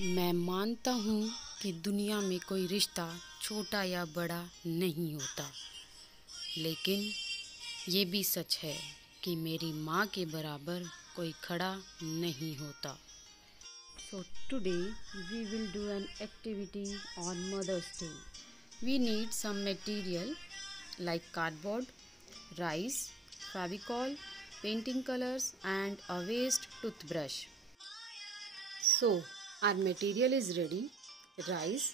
मैं मानता हूँ कि दुनिया में कोई रिश्ता छोटा या बड़ा नहीं होता, लेकिन ये भी सच है कि मेरी माँ के बराबर कोई खड़ा नहीं होता। So today we will do an activity on Mother's Day. We need some material like cardboard, rice, Fevicol, painting colors and a waste toothbrush. So our material is ready: rice,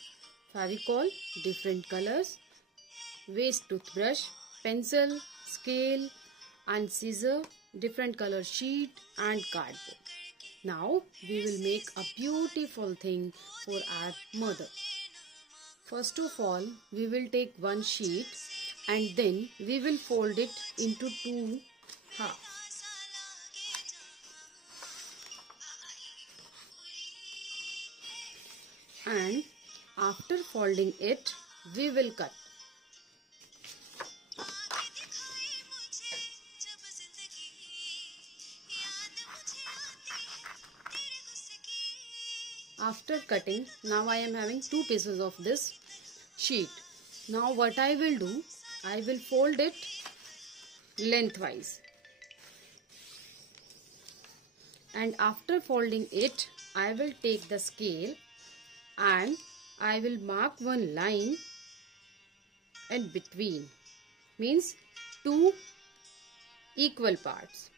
Fevicol, different colors, waste toothbrush, pencil, scale and scissor, different color sheet and cardboard. Now we will make a beautiful thing for our mother. First of all, we will take one sheet and then we will fold it into two halves. And after folding it, we will cut. After cutting, now I am having two pieces of this sheet. Now what I will do, I will fold it lengthwise. And after folding it, I will take the scale and I will mark one line in between, means two equal parts.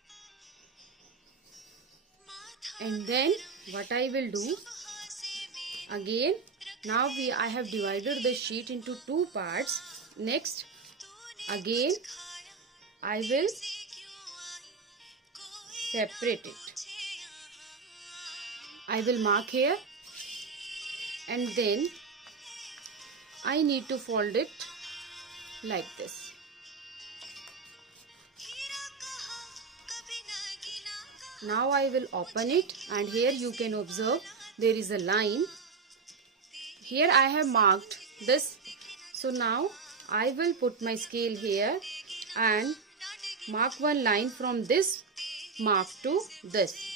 And then what I will do, again, now I have divided the sheet into two parts. Next, again, I will separate it. I will mark here and then I need to fold it like this. Now I will open it and here you can observe there is a line. Here I have marked this. So now I will put my scale here and mark one line from this mark to this.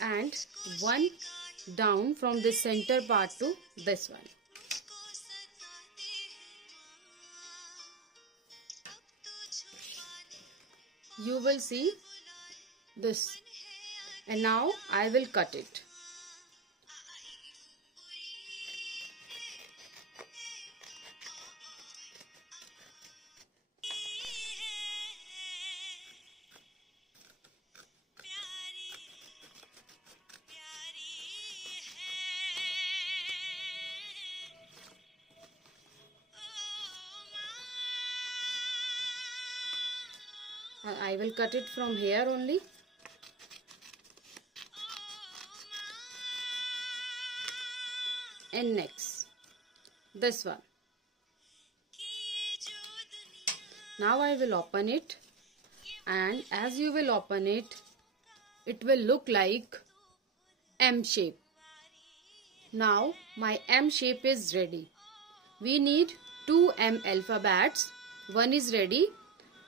And one down from the center part to this one. You will see this. And now I will cut it. I will cut it from here only. And next, this one. Now I will open it, and as you will open it, it will look like M shape. Now my M shape is ready. We need two M alphabets. One is ready.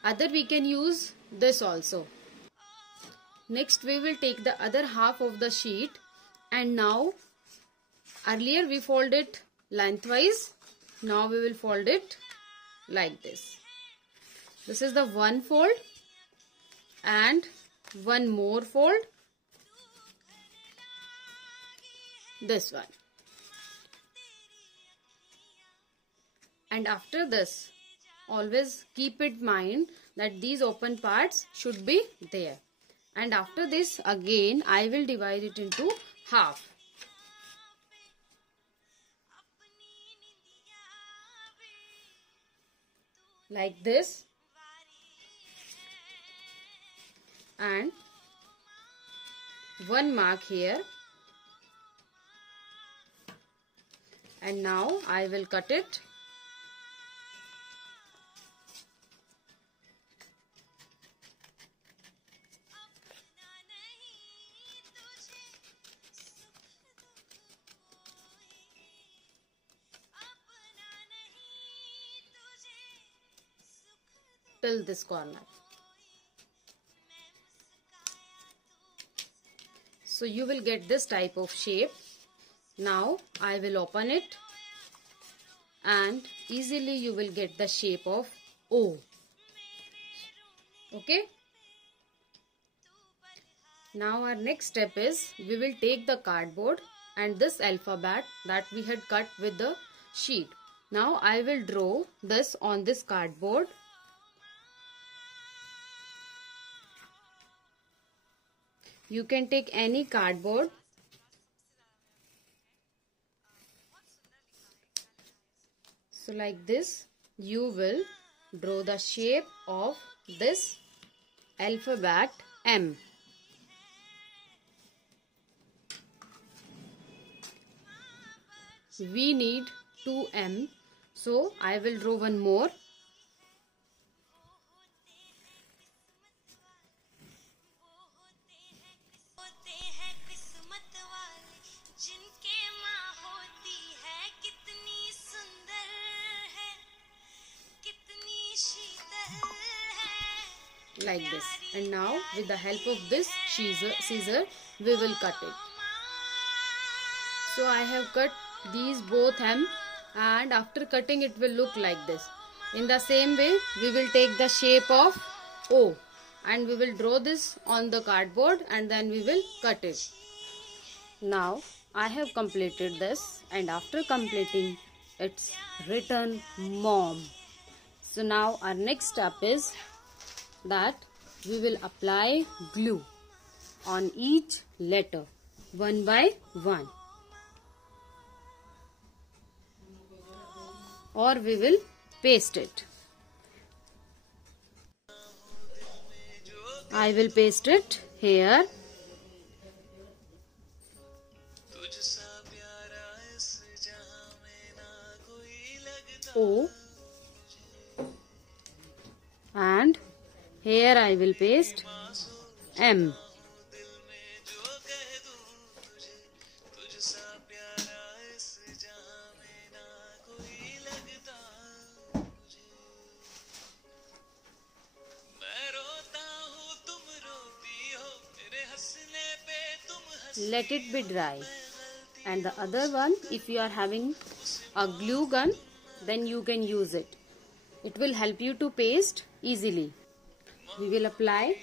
Other we can use this also. Next we will take the other half of the sheet, and now earlier we fold it lengthwise. Now we will fold it like this. This is the one fold and one more fold. This one. And after this, always keep in mind that these open parts should be there. And after this, again I will divide it into half. Like this. And one mark here. And now I will cut it. Till this corner. So you will get this type of shape. Now I will open it and easily you will get the shape of O. Okay. Now our next step is we will take the cardboard and this alphabet that we had cut with the sheet. Now I will draw this on this cardboard. You can take any cardboard. So like this, you will draw the shape of this alphabet M. We need 2 M. So I will draw one more. Like this. And now with the help of this scissor we will cut it. So I have cut these both M, and after cutting it will look like this. In the same way we will take the shape of O and we will draw this on the cardboard and then we will cut it. Now I have completed this, and after completing it's written Mom. So now our next step is that we will apply glue on each letter one by one, or we will paste it. I will paste it here. O, and here I will paste M. Let it be dry. And the other one, if you are having a glue gun, then you can use it. It will help you to paste easily. We will apply.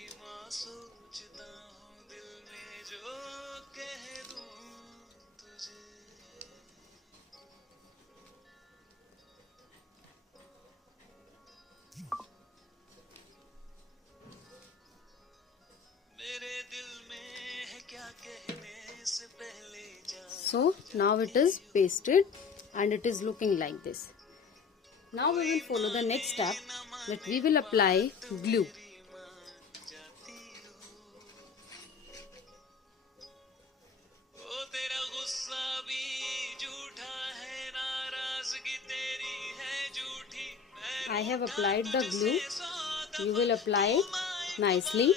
So now it is pasted and it is looking like this. Now we will follow the next step, that we will apply glue. I have applied the glue. You will apply it nicely.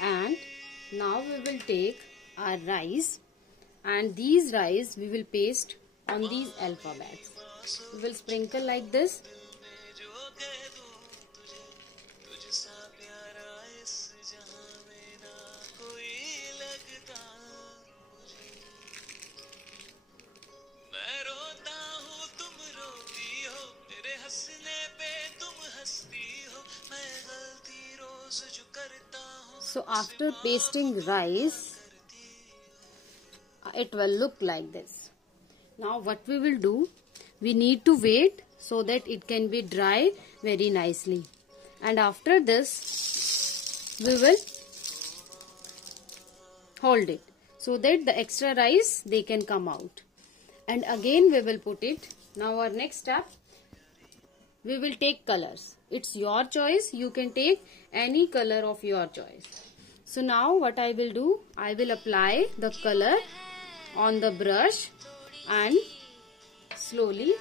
And now we will take our rice, and these rice we will paste on these alphabets. We will sprinkle like this. So after pasting rice, it will look like this. Now what we will do, we need to wait so that it can be dry very nicely. And after this, we will hold it so that the extra rice they can come out. And again we will put it. Now our next step, we will take colors. It's your choice. You can take any color of your choice. So now what I will do, I will apply the color on the brush and slowly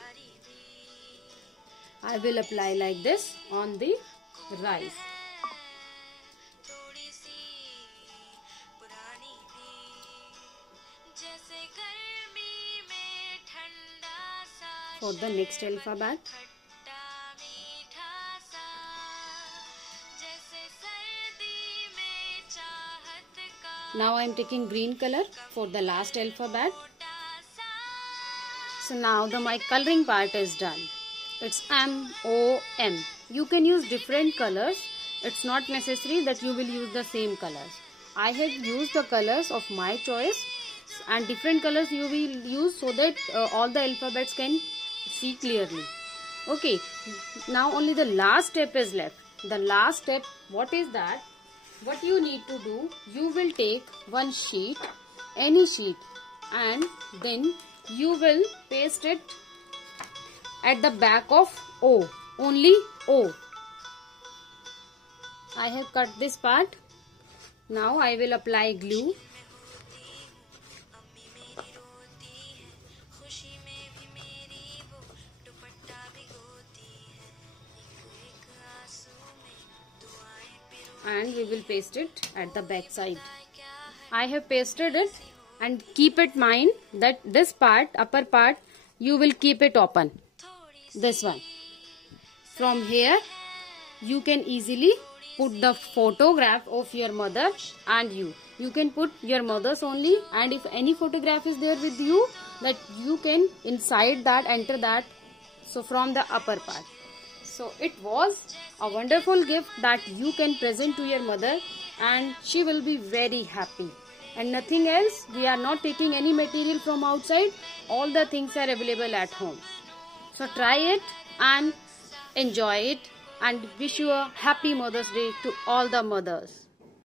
I will apply like this on the rice. For the next alphabet, Now I am taking green color for the last alphabet. So now my coloring part is done. It's M-O-M. You can use different colors. It's not necessary that you will use the same colors. I have used the colors of my choice, and different colors you will use so that all the alphabets can see clearly. Okay, now only the last step is left. The last step, what is that? What you need to do, you will take one sheet, any sheet, and then you will paste it at the back of O, only O. I have cut this part. Now I will apply glue. And we will paste it at the back side. I have pasted it, and keep it mind that this part, upper part, you will keep it open. This one. From here, you can easily put the photograph of your mother and you. You can put your mother's only, and if any photograph is there with you, that you can inside that, enter that. So from the upper part. So it was a wonderful gift that you can present to your mother, and she will be very happy. And nothing else. We are not taking any material from outside. All the things are available at home. So try it and enjoy it, and wish you a happy Mother's Day to all the mothers.